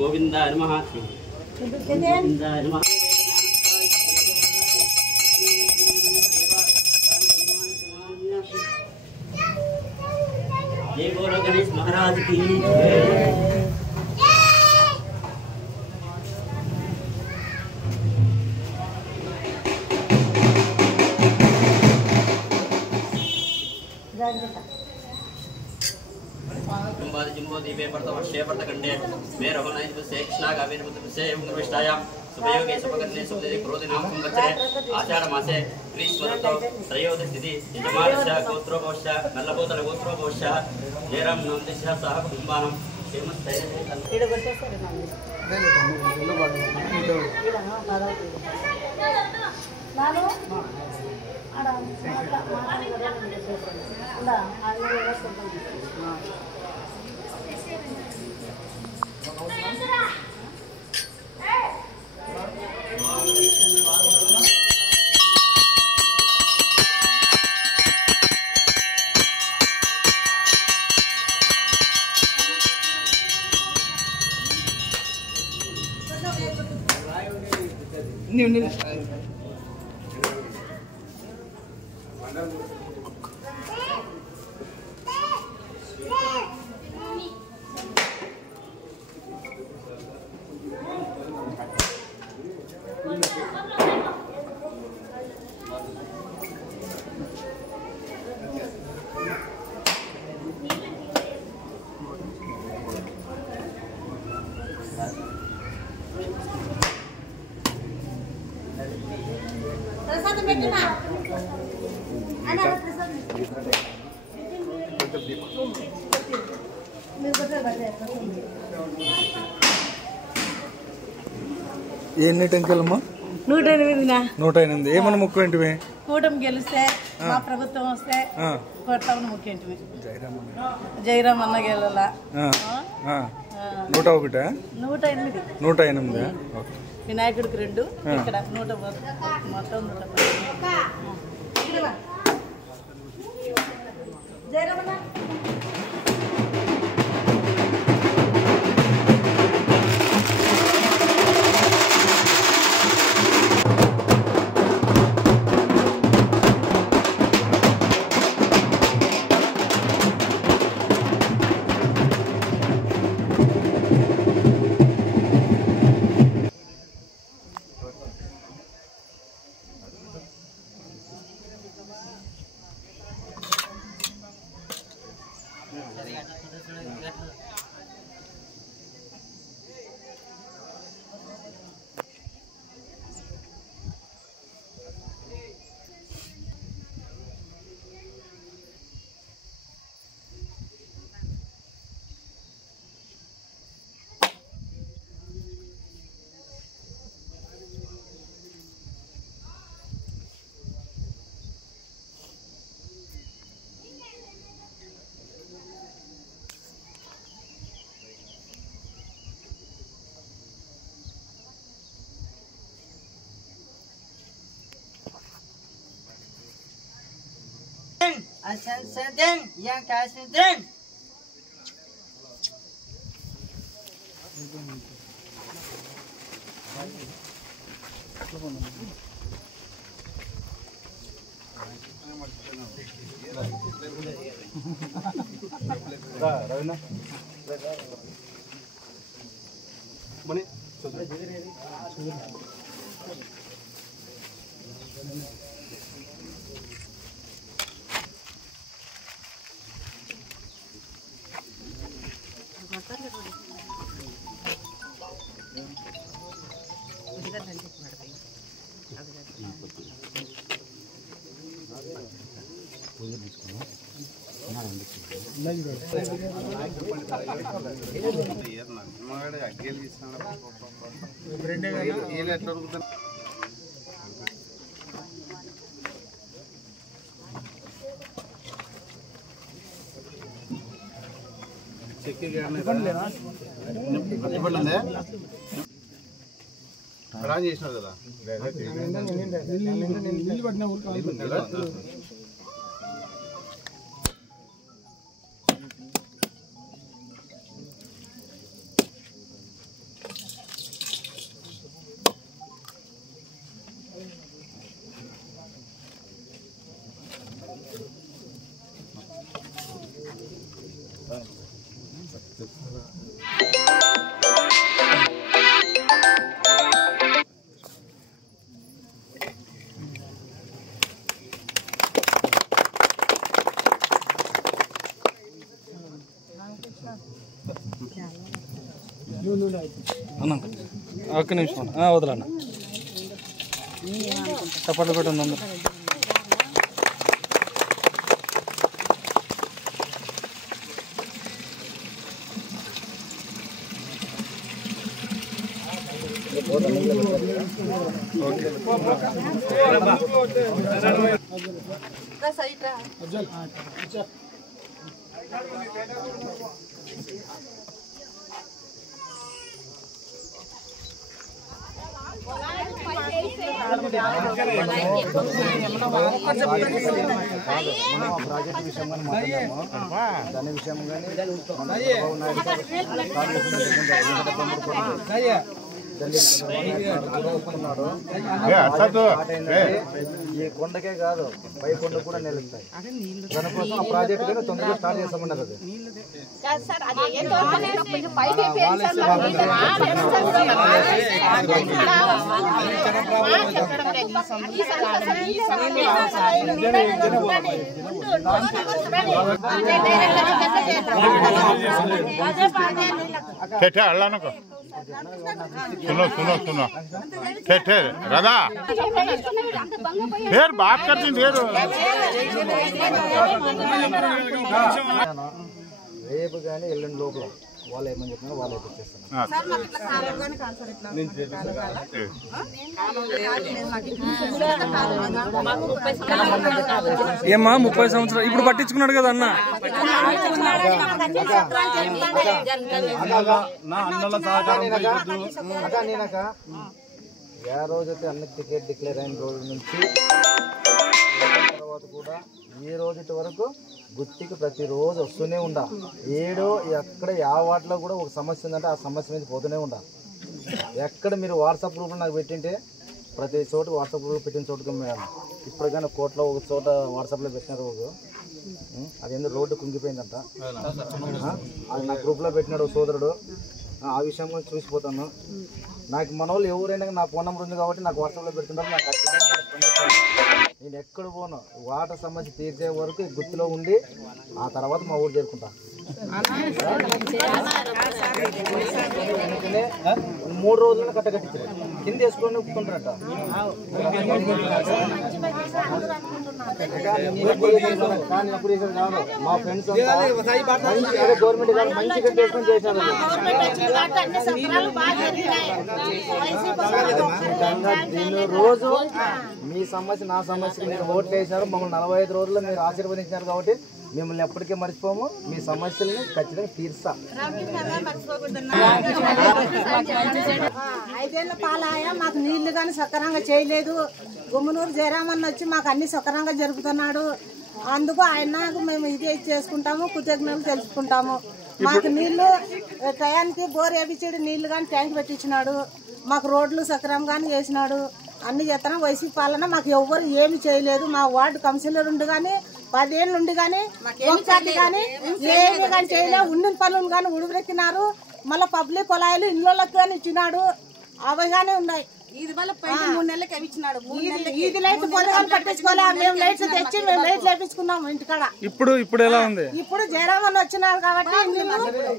गोविंदा नमः गोविंदा नमः जय बोलो गणेश महाराज की जुम्बो दीपे वर्षे पर्तकंडे मे रघुनाथ से कृष्णा कावेरी से उन्नविष्टायां सुभयोगे सुभकर्णे सुभदे क्रोधे नाम संवत्सरे आषाढ़ मासे ग्रीष्मऋतौ त्रयोदशतिथि यजमानस्य गोत्रोभवस्य नल्लभूतल गोत्रोभवस्य जयराम नंदिस्य सह कुटुंबानां ఎన్ని టెంకలమ్మా 108 108 ఏమన్నా ముక్కేంటివి కూటమి గెలిస్తే మా ప్రభుత్వం వస్తే కొడతామని ముక్కేంటివి జయరామ్ అన్న గెలలా 101 108 వినాయకుడికి 2 ఇక్కడ 100 మొత్తం 110 జయరామ్ అన్న Ascending yang kasih రాజు చేసినారు కదా నీళ్ళు పట్టిన ఊరు అన్న ఒక్క నిమిషం వదలన్న చప్పట్లు కొట్టింది అందరూ ప్రాజెక్ట్ విషయం కానీ మాట్లాడాము దాని విషయం ఈ కొండకే కాదు పై కొండ కూడా నిలుస్తాయి దానికోసం ఆ ప్రాజెక్ట్ కూడా తొందరగా స్టార్ట్ చేస్తామన్నారు అది सुनो सुनो सुनो ठेर राधा फिर बात करती फिर రేపు కానీ ఎల్లుండి లోపల వాళ్ళు ఏమని చెప్పినా వాళ్ళు ఏమ్మా 30 సంవత్సరాలు ఇప్పుడు పట్టించుకున్నాడు కదా అన్న ఏ రోజైతే అన్ని టికెట్ డిక్లేర్ అయిన రోజు నుంచి తర్వాత కూడా ఈ రోజు వరకు గుత్తికి ప్రతిరోజు వస్తూనే ఉండా ఏడో ఎక్కడ యా వాటిలో కూడా ఒక సమస్య ఉందంటే ఆ సమస్య మీద పోతూనే ఉండా ఎక్కడ మీరు వాట్సాప్ గ్రూప్లో నాకు పెట్టింటే ప్రతి చోట వాట్సాప్ గ్రూప్లో పెట్టిన చోటుగా మేడం ఇప్పుడు కానీ కోర్టులో ఒక చోట వాట్సాప్లో పెట్టినారు రోజు అది ఎందుకు రోడ్డు కుంగిపోయిందంట అది నా గ్రూప్లో పెట్టినాడు సోదరుడు ఆ విషయం కూడా చూసిపోతాను నాకు మన వాళ్ళు ఎవరైనా నా ఫోన్ నెంబర్ ఉంది కాబట్టి నాకు వాట్సాప్లో పెడుతున్నారు నాకు ఖచ్చితంగా నేను ఎక్కడ పోను వాటర్ సమస్య తీర్చే వరకు గుర్తులో ఉండి ఆ తర్వాత మా ఊరు చేరుకుంటా 3 రోజులను కట్టగట్టించారు కింద వేసుకొని ఒప్పుకుంటారట కానీ అప్పుడు కాదు మా ఫ్రెండ్స్ గవర్నమెంట్ గారు మంచిగా చేసుకొని చేశారు దీని రోజు మీ సమస్య నా సమస్యకి మీరు ఓట్లు వేసినారు మమ్మల్ని 45 రోజుల్లో మీరు ఆశీర్వదించినారు కాబట్టి మిమ్మల్ని ఎప్పటికీ మర్చిపోము మీ సమస్యల్ని ఖచ్చితంగా తీర్స్తా 5 ఏళ్ల పాలాయ మాకు నీళ్లు కానీ సక్రమంగా చేయలేదు గుమ్మనూరు జయరామన్న వచ్చి మాకు అన్ని సక్రమంగా జరుపుతున్నాడు అందుకు ఆయనకు మేము ఇది చేసుకుంటాము కృతజ్ఞతలు తెలుసుకుంటాము మాకు నీళ్లు టయానికి బోర్ వేపించాడు నీళ్లు కానీ ట్యాంక్ పెట్టించినాడు మాకు రోడ్లు సక్రమంగానే చేసినాడు అన్ని చేస్తున్నాం వైసీపీ పాలన మాకు ఎవ్వరు ఏమి చేయలేదు మా వార్డు కౌన్సిలర్ ఉండి కానీ 10 ఏళ్ళు ఉండి కానీ ఒకసారి కానీ ఏమి కానీ చేయలేదు ఉండిన పనులు కానీ ఉడిపెక్కినారు మళ్ళీ పబ్లిక్ కొలాయిలు ఇళ్ళకి కానీ ఇచ్చినాడు అవగానే ఉన్నాయి ఇది మళ్ళీ 3 నెలలకి ఇచ్చినాడు ఇది లైట్ పొలగాలు పట్టించుకోలే మేము లైట్లు తెచ్చి మేము లైట్లు వేపించుకున్నాము ఇంటికాడ ఇప్పుడు ఎలా ఉంది ఇప్పుడు జయరామన్ వచ్చినారు కాబట్టి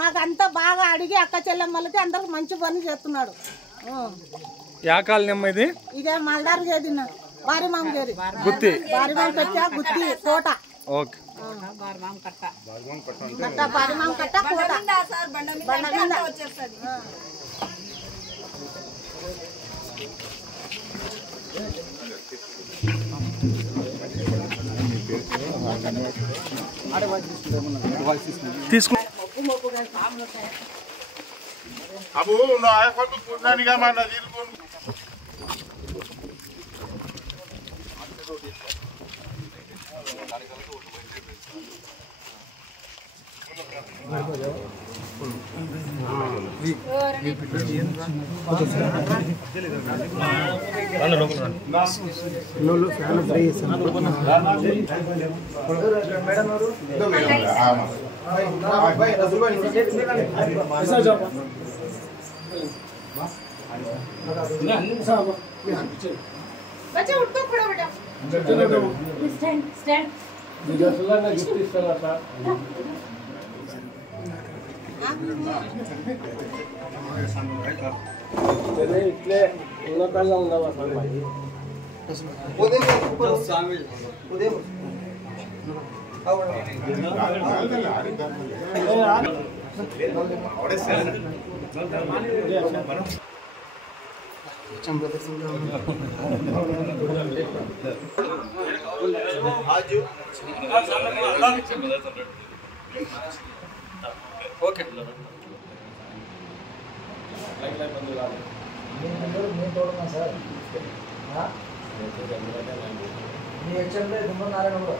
మాకు అంతా బాగా అడిగి అక్క చెల్లెమ్మలకి అందరికి మంచి పని చేస్తున్నాడు యా కాలనీ ఇది ఇదే మల్దారు చేదిన బారిమాం చేరి గుత్తి బారిమాం పెట్టా గుత్తి కోట ఓకే బారిమాం కట్ట బారిమాం కట్ట కోట బండ వచ్చేస్తది తీసుకో అబు నా ఆయనకు పుణ్యానిగా మన తీరుకోను बच्चा उठ को खड़ा बेटा स्टैंड स्टैंड ఓకే మీ హెచ్ఎంలో దుమ్మల నారాయణ కూడా